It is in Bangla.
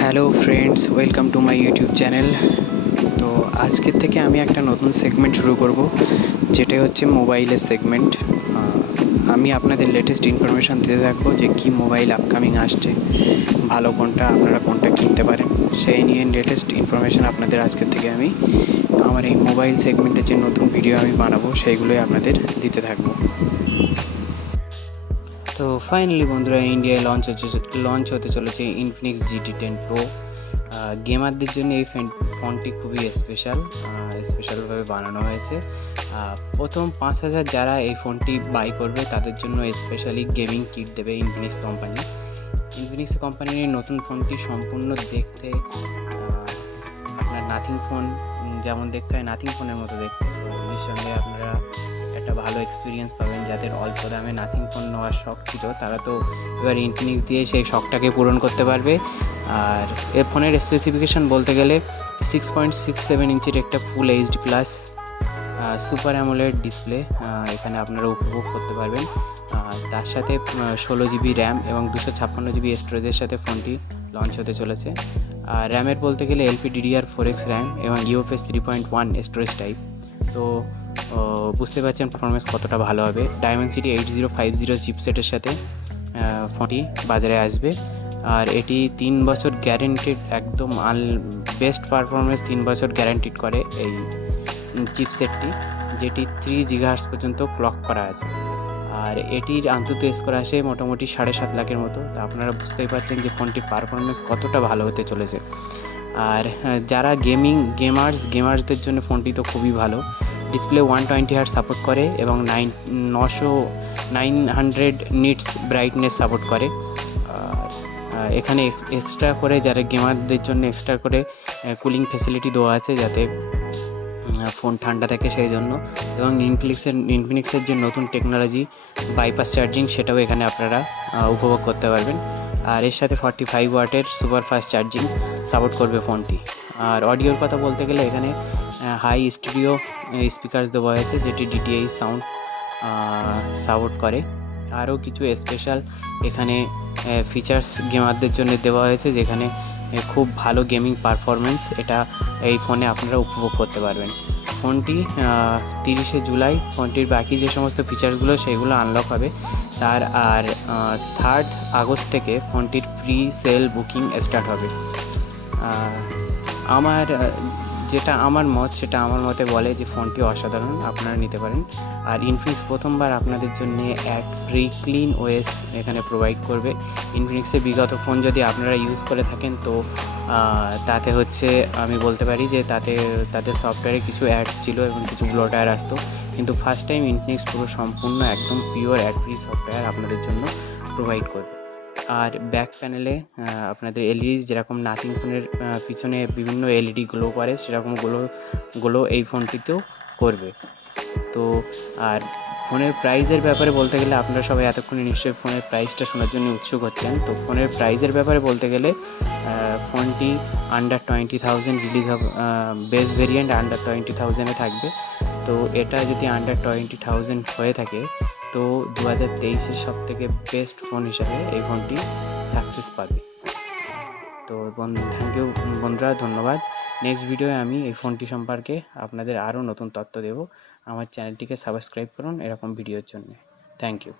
Hello friends, welcome to my YouTube channel. তো আজকের থেকে আমি একটা নতুন সেগমেন্ট শুরু করব, যেটা হচ্ছে মোবাইলের সেগমেন্ট। আমি আপনাদের লেটেস্ট ইনফরমেশান দিতে থাকবো যে কী মোবাইল আপকামিং আসছে, ভালো কোনটা, আপনারা কোনটা কিনতে পারেন, সেই নিয়ে লেটেস্ট ইনফরমেশান আপনাদের আজকের থেকে আমি আমার এই মোবাইল সেগমেন্টের যে নতুন ভিডিও আমি বানাবো সেইগুলোই আপনাদের দিতে থাকবো। তো ফাইনালি বন্ধুরা, ইন্ডিয়ায় লঞ্চ হতে চলেছে ইনফিনিক্স GT 10 Pro। গেমারদের জন্য এই ফোনটি খুবই স্পেশালভাবে বানানো হয়েছে। প্রথম 5,000 যারা এই ফোনটি বাই করবে তাদের জন্য স্পেশালি গেমিং কিট দেবে ইনফিনিক্স কোম্পানির নতুন ফোনটি সম্পূর্ণ দেখতে আপনার নাথিং ফোন যেমন দেখতে হয়, নাথিং ফোনের মতো দেখতে। তো নিঃসন্দেহে আপনারা একটা ভালো এক্সপিরিয়েন্স পাবেন। যাদের অল্প দামে নাথিং ফোন নেওয়ার শখ ছিল তারা তো এবার ইনফিনিক্স দিয়ে সেই শখটাকে পূরণ করতে পারবে। আর এর ফোনের স্পেসিফিকেশান বলতে গেলে 6.67 ইঞ্চির একটা full HD plus super AMOLED display এখানে আপনারা উপভোগ করতে পারবেন। তার সাথে 16GB র্যাম এবং 256GB স্টোরেজের সাথে ফোনটি লঞ্চ হতে চলেছে। র্যামের বলতে গেলে LPDDR4X র্যাম এবং UFS 3.1 স্টোরেজ টাইপ। তো বুঝতে পারছেন পারফরমেন্স কতটা ভালো হবে। ডায়মেনসিটি 8050 চিপসেটের সাথে ফোনটি বাজারে আসবে। আর এটি 3 বছর গ্যারেন্টেড, একদম বেস্ট পারফরমেন্স 3 বছর গ্যারেন্টেড করে এই চিপসেটটি, যেটি 3 GHz পর্যন্ত ক্লক করা আছে। আর এটির আন্তত স্কোর আসে মোটামুটি 7.5 লাখের মতো। তো আপনারা বুঝতেই পারছেন যে ফোনটির পারফরমেন্স কতটা ভালো হতে চলেছে। আর যারা গেমার্সদের জন্য ফোনটি তো খুবই ভালো। ডিসপ্লে 120Hz সাপোর্ট করে এবং 900 নিটস ব্রাইটনেস সাপোর্ট করে। আর এখানে এক্সট্রা করে যারা গেমারদের জন্য এক্সট্রা করে কুলিং ফ্যাসিলিটি দেওয়া আছে, যাতে ফোন ঠান্ডা থাকে সেই জন্য। এবং ইনফিনিক্সের যে নতুন টেকনোলজি বাইপাস চার্জিং, সেটাও এখানে আপনারা উপভোগ করতে পারবেন। আর এর সাথে 45 ওয়াটের সুপার ফাস্ট চার্জিং সাপোর্ট করবে ফোনটি। আর অডিওর কথা বলতে গেলে এখানে হাই স্টুডিও স্পিকার্স দেওয়া হয়েছে, যেটি DTI সাউন্ড সাপোর্ট করে। আরও কিছু স্পেশাল এখানে ফিচার্স গেমারদের জন্য দেওয়া হয়েছে, যেখানে খুব ভালো গেমিং পারফরমেন্স এটা এই ফোনে আপনারা উপভোগ করতে পারবেন। ফোনটি 30শে জুলাই ফোনটির বাকি যে সমস্ত ফিচার্সগুলো সেগুলো আনলক হবে। আর 3rd আগস্ট থেকে ফোনটির প্রি সেল বুকিং স্টার্ট হবে। আমার মত সেটা আমার মতে বলে যে ফোনটি অসাধারণ, আপনারা নিতে পারেন। আর ইনফিনিক্স প্রথমবার আপনাদের জন্য অ্যাড ফ্রি ক্লিন ওএস এখানে প্রোভাইড করবে। ইনফিনিক্সের বিগত ফোন যদি আপনারা ইউজ করে থাকেন তো তাতে হচ্ছে আমি বলতে পারি যে তাদের সফটওয়্যারে কিছু অ্যাডস ছিল এবং কিছু ব্লোটার আসতো, কিন্তু ফার্স্ট টাইম ইনফিনিক্স পুরো সম্পূর্ণ একদম পিওর অ্যাড ফ্রি সফটওয়্যার আপনাদের জন্য প্রোভাইড করবে। আর ব্যাক প্যানেলে আপনাদের এলইডি, যেরকম নাথিং ফোনের পিছনে বিভিন্ন এলইডি গ্লো করে, সেরকম গ্লো এই ফোনটিতেও করবে। তো আর ফোনের প্রাইসের ব্যাপারে বলতে গেলে আপনারা সবাই এতক্ষণে নিশ্চয়ই ফোনের প্রাইসটা শোনার জন্য উৎসুক হচ্ছেন। তো ফোনের প্রাইসের ব্যাপারে বলতে গেলে ফোনটি আন্ডার 20,000 রিলিজ হবে, বেস ভেরিয়েন্ট আন্ডার 20,000-এ থাকবে। তো এটা যদি আন্ডার 20,000 হয়ে থাকে তো 2023-এর সবথেকে বেস্ট ফোন হিসাবে এই ফোনটি সাকসেস পাবে। তো থ্যাংক ইউ বন্ধুরা, ধন্যবাদ। নেক্সট ভিডিওয়ে আমি এই ফোনটি সম্পর্কে আপনাদের আরও নতুন তথ্য দেব। আমার চ্যানেলটিকে সাবস্ক্রাইব করুন এরকম ভিডিওর জন্য। Thank you.